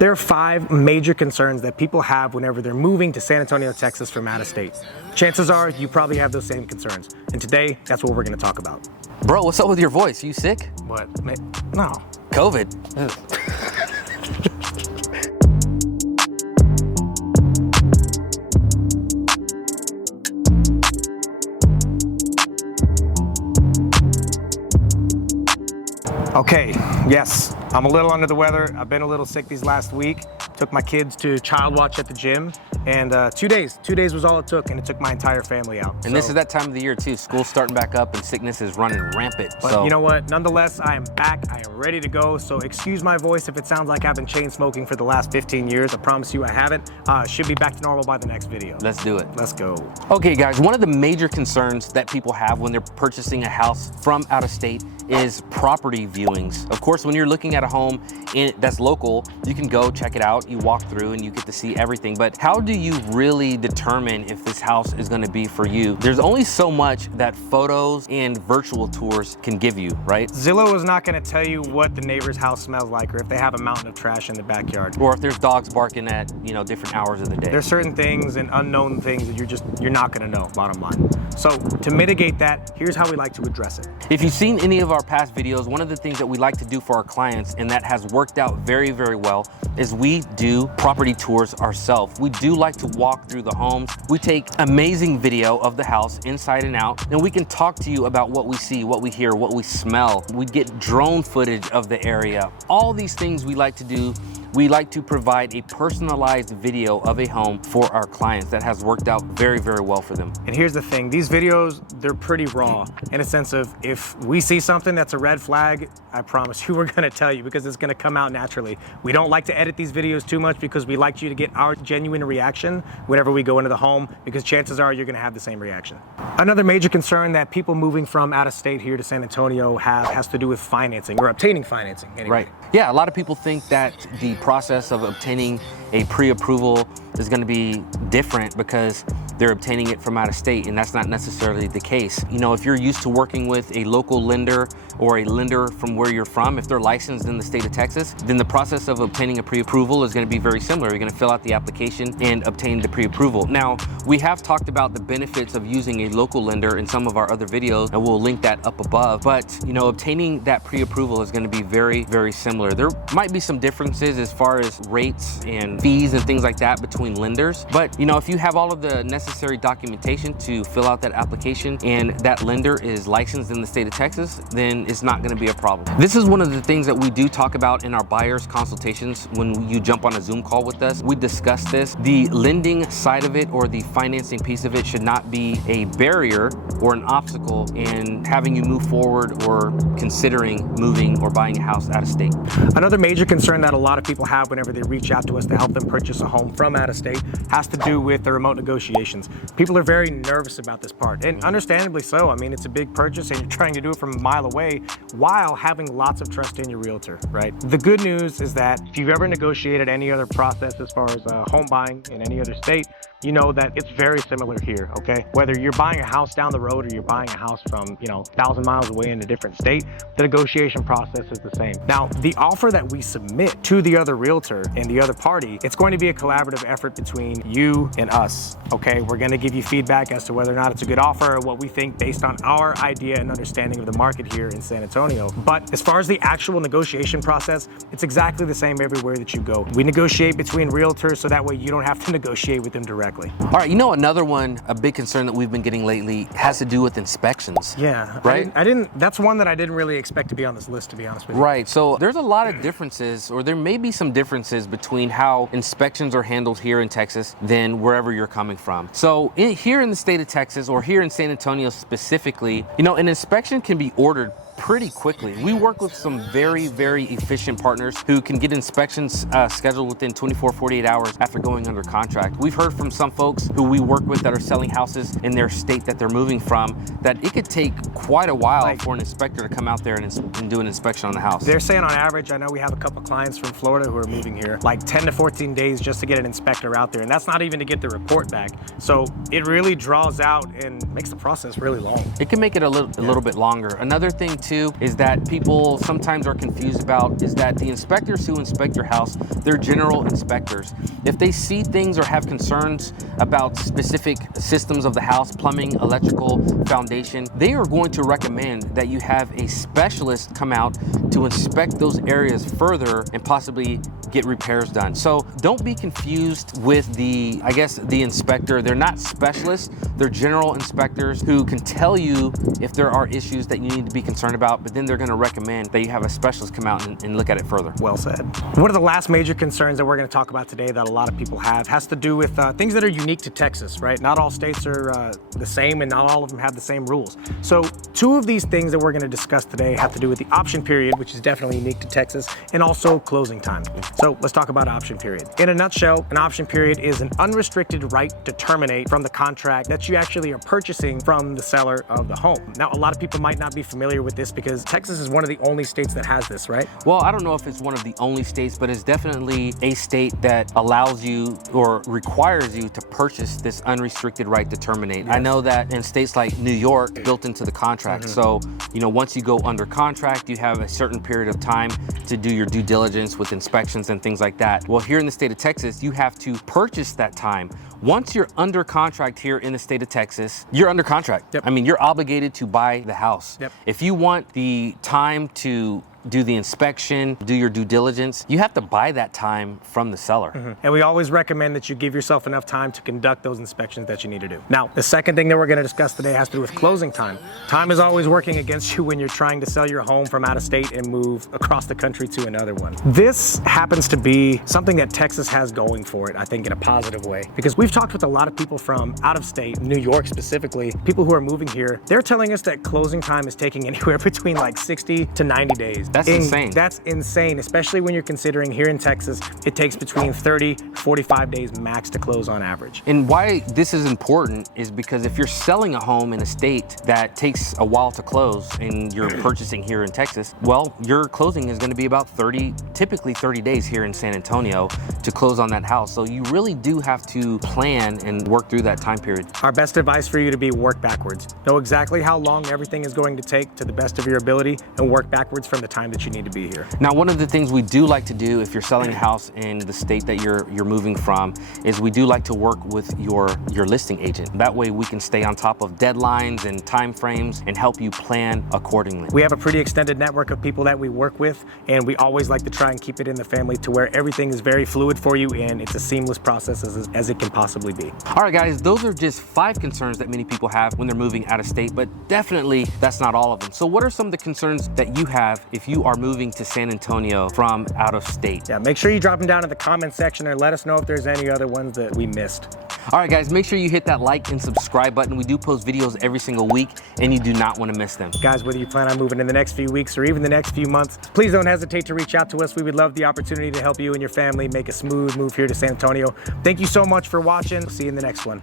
There are 5 major concerns that people have whenever they're moving to San Antonio, Texas from out of state. Chances are you probably have those same concerns. And today, that's what we're gonna talk about. Bro, what's up with your voice? You sick? What? No. COVID. Okay, yes, I'm a little under the weather. I've been a little sick these last week. Took my kids to child watch at the gym, and 2 days. 2 days was all it took, and it took my entire family out. And this is that time of the year too. School's starting back up and sickness is running rampant. But you know what? Nonetheless, I am back. I am ready to go. So excuse my voice if it sounds like I've been chain smoking for the last 15 years. I promise you I haven't. Should be back to normal by the next video. Let's do it. Let's go. Okay guys, one of the major concerns that people have when they're purchasing a house from out of state is property viewings. Of course, when you're looking at a home that's local, you can go check it out, you walk through and you get to see everything. But how do you really determine if this house is gonna be for you? There's only so much that photos and virtual tours can give you, right? Zillow is not gonna tell you what the neighbor's house smells like or if they have a mountain of trash in the backyard. Or if there's dogs barking at, different hours of the day. There's certain things and unknown things that you're not gonna know, bottom line. So to mitigate that, here's how we like to address it. If you've seen any of our past videos, one of the things that we like to do for our clients, and that has worked out very, very well, is we do property tours ourselves. We do like to walk through the homes. We take amazing video of the house inside and out, and we can talk to you about what we see, what we hear, what we smell. We get drone footage of the area. All these things we like to do. We like to provide a personalized video of a home for our clients that has worked out very, very well for them. And here's the thing, these videos, they're pretty raw in a sense of if we see something that's a red flag, I promise you we're gonna tell you because it's gonna come out naturally. We don't like to edit these videos too much because we like you to get our genuine reaction whenever we go into the home because chances are you're gonna have the same reaction. Another major concern that people moving from out of state here to San Antonio has to do with financing or obtaining financing anyway. Right. Yeah, a lot of people think that the process of obtaining a pre-approval is going to be different because they're obtaining it from out of state, and that's not necessarily the case. If you're used to working with a local lender or a lender from where you're from, if they're licensed in the state of Texas, then the process of obtaining a pre-approval is going to be very similar. You're going to fill out the application and obtain the pre-approval. Now, we have talked about the benefits of using a local lender in some of our other videos, and we'll link that up above. But, obtaining that pre-approval is going to be very, very similar. There might be some differences as far as rates and fees and things like that between lenders. But, if you have all of the necessary documentation to fill out that application and that lender is licensed in the state of Texas, then it's not going to be a problem. This is one of the things that we do talk about in our buyers consultations when you jump on a Zoom call with us. We discuss this. The lending side of it or the financing piece of it should not be a barrier or an obstacle in having you move forward or considering moving or buying a house out of state. Another major concern that a lot of people have whenever they reach out to us to help them purchase a home from out of state has to do with the remote negotiations. People are very nervous about this part, and understandably so. I mean, it's a big purchase and you're trying to do it from a mile away while having lots of trust in your realtor, right? The good news is that if you've ever negotiated any other process as far as home buying in any other state, you know that it's very similar here, okay? Whether you're buying a house down the road or you're buying a house from, 1,000 miles away in a different state, the negotiation process is the same. Now, the offer that we submit to the other realtor and the other party, it's going to be a collaborative effort between you and us, okay? We're gonna give you feedback as to whether or not it's a good offer or what we think based on our idea and understanding of the market here in San Antonio. But as far as the actual negotiation process, it's exactly the same everywhere that you go. We negotiate between realtors so that way you don't have to negotiate with them directly. All right, another one, a big concern that we've been getting lately has to do with inspections. Yeah, right? That's one that I didn't really expect to be on this list, to be honest with you. Right, so there's a lot of differences, or there may be some differences between how inspections are handled here in Texas than wherever you're coming from. So here in the state of Texas, or here in San Antonio specifically, an inspection can be ordered pretty quickly. We work with some very, very efficient partners who can get inspections scheduled within 24, 48 hours after going under contract. We've heard from some folks who we work with that are selling houses in their state that they're moving from that it could take quite a while for an inspector to come out there and do an inspection on the house. They're saying on average, I know we have a couple clients from Florida who are moving here, like 10 to 14 days just to get an inspector out there. And that's not even to get the report back. So it really draws out and makes the process really long. It can make it a little bit longer. Another thing too into is that people sometimes are confused about is that the inspectors who inspect your house, they're general inspectors. If they see things or have concerns about specific systems of the house, plumbing, electrical, foundation, they are going to recommend that you have a specialist come out to inspect those areas further and possibly get repairs done. So don't be confused with the inspector. They're not specialists, they're general inspectors who can tell you if there are issues that you need to be concerned about, but then they're gonna recommend that you have a specialist come out and look at it further. Well said. One of the last major concerns that we're gonna talk about today that a lot of people have has to do with things that are unique to Texas, right? Not all states are the same and not all of them have the same rules. So two of these things that we're gonna discuss today have to do with the option period, which is definitely unique to Texas, and also closing time. So let's talk about option period. In a nutshell, an option period is an unrestricted right to terminate from the contract that you actually are purchasing from the seller of the home. Now, a lot of people might not be familiar with this because Texas is one of the only states that has this, right? Well, I don't know if it's one of the only states, but it's definitely a state that allows you or requires you to purchase this unrestricted right to terminate. Yes. I know that in states like New York, built into the contract. So, once you go under contract, you have a certain period of time to do your due diligence with inspections and things like that. Well, here in the state of Texas, you have to purchase that time. Once you're under contract here in the state of Texas, you're under contract. Yep. I mean, you're obligated to buy the house. Yep. If you want the time to do the inspection, do your due diligence, you have to buy that time from the seller. And we always recommend that you give yourself enough time to conduct those inspections that you need to do. Now, the second thing that we're gonna discuss today has to do with closing time. Time is always working against you when you're trying to sell your home from out of state and move across the country to another one. This happens to be something that Texas has going for it, I think, in a positive way, because we've talked with a lot of people from out of state, New York specifically, people who are moving here. They're telling us that closing time is taking anywhere between like 60 to 90 days. That's insane. That's insane, especially when you're considering here in Texas, it takes between 30, 45 days max to close on average. And why this is important is because if you're selling a home in a state that takes a while to close and you're purchasing here in Texas, well, your closing is going to be about typically 30 days here in San Antonio to close on that house. So you really do have to plan and work through that time period. Our best advice for you to be work backwards. Know exactly how long everything is going to take to the best of your ability and work backwards from the time that you need to be here. Now, one of the things we do like to do if you're selling a house in the state that you're moving from is we do like to work with your listing agent. That way we can stay on top of deadlines and time frames and help you plan accordingly. We have a pretty extended network of people that we work with, and we always like to try and keep it in the family to where everything is very fluid for you and it's a seamless process as it can possibly be. All right, guys, those are just 5 concerns that many people have when they're moving out of state, but definitely that's not all of them. So what are some of the concerns that you have if you are moving to San Antonio from out of state? Yeah, make sure you drop them down in the comment section and let us know if there's any other ones that we missed. All right, guys, make sure you hit that like and subscribe button. We do post videos every single week and you do not want to miss them. Guys, whether you plan on moving in the next few weeks or even the next few months, please don't hesitate to reach out to us. We would love the opportunity to help you and your family make a smooth move here to San Antonio. Thank you so much for watching. See you in the next one.